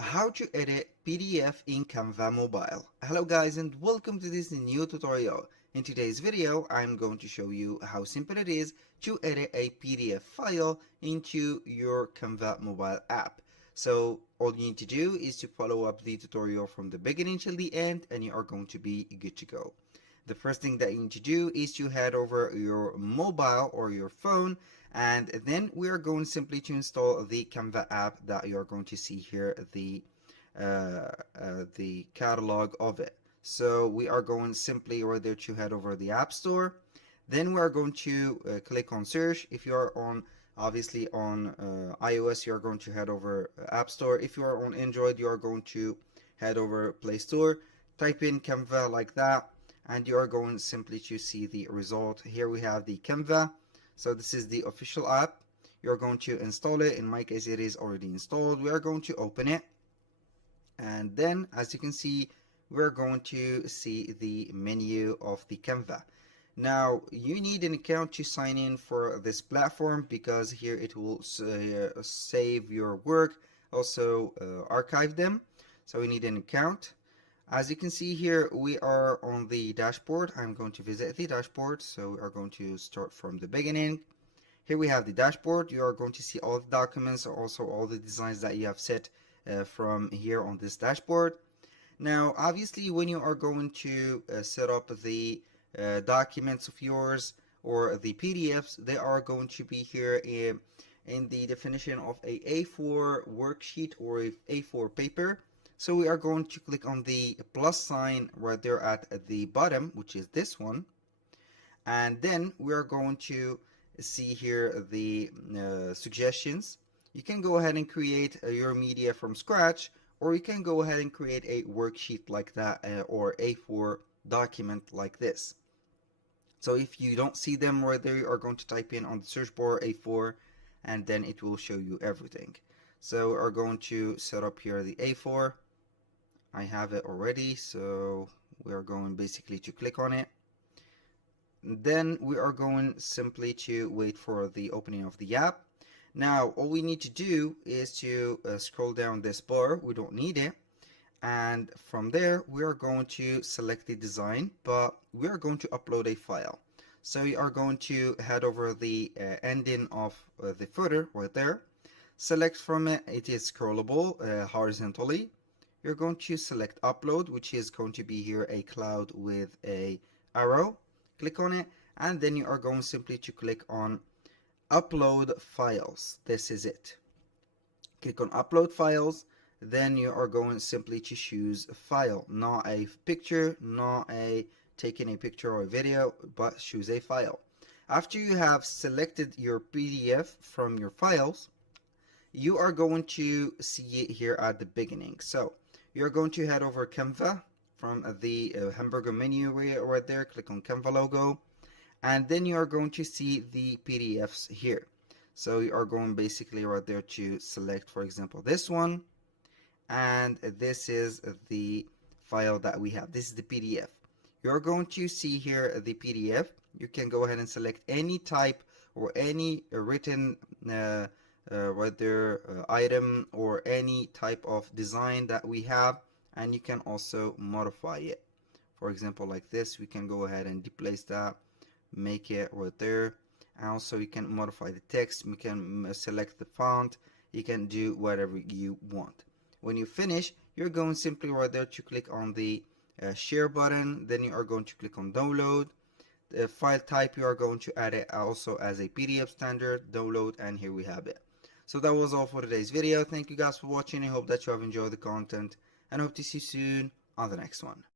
How to edit PDF in Canva Mobile. Hello guys and welcome to this new tutorial. In today's video I'm going to show you how simple it is to edit a PDF file into your Canva mobile app. So all you need to do is to follow up the tutorial from the beginning till the end and you are going to be good to go. The first thing that you need to do is to head over your mobile or your phone, and then we are going simply to install the Canva app that you are going to see here, the catalog of it. So we are going simply right there to head over the App Store. Then we are going to click on search. If you are on obviously on iOS, you are going to head over App Store. If you are on Android, you are going to head over Play Store. Type in Canva like that and you are going simply to see the result. Here we have the Canva. So this is the official app. You're going to install it. In my case it is already installed. We are going to open it, and then as you can see we're going to see the menu of the Canva. Now you need an account to sign in for this platform because here it will save your work, also archive them. So we need an account. As you can see here, we are on the dashboard. I'm going to visit the dashboard. So we are going to start from the beginning. Here we have the dashboard. You are going to see all the documents, also all the designs that you have set from here on this dashboard. Now, obviously, when you are going to set up the documents of yours or the PDFs, they are going to be here in the definition of a A4 worksheet or a A4 paper. So we are going to click on the plus sign right there at the bottom, which is this one. And then we are going to see here the suggestions. You can go ahead and create your media from scratch, or you can go ahead and create a worksheet like that or A4 document like this. So if you don't see them right there, you are going to type in on the search bar A4 and then it will show you everything. So we are going to set up here the A4. I have it already, so we are going basically to click on it. Then we are going simply to wait for the opening of the app. Now all we need to do is to scroll down this bar. We don't need it, and from there we are going to select the design, but we are going to upload a file. So we are going to head over the ending of the footer right there. Select from it. It is scrollable horizontally. You're going to select upload, which is going to be here a cloud with a arrow. Click on it, and then you are going simply to click on upload files. This is it. Click on upload files. Then you are going simply to choose a file, not a picture, not a taking a picture or a video, but choose a file. After you have selected your PDF from your files, you are going to see it here at the beginning. So you're going to head over Canva from the hamburger menu right there. Click on Canva logo, and then you are going to see the PDFs here. So you are going basically right there to select, for example, this one, and this is the file that we have. This is the PDF. You're going to see here the PDF. You can go ahead and select any type or any written right there item or any type of design that we have, and you can also modify it. For example, like this, we can go ahead and deplace that, make it right there. And also you can modify the text. We can select the font. You can do whatever you want. When you finish, you're going simply right there to click on the share button. Then you are going to click on download. The file type, you are going to add it also as a PDF standard, download, and here we have it. So that was all for today's video. Thank you guys for watching. I hope that you have enjoyed the content and hope to see you soon on the next one.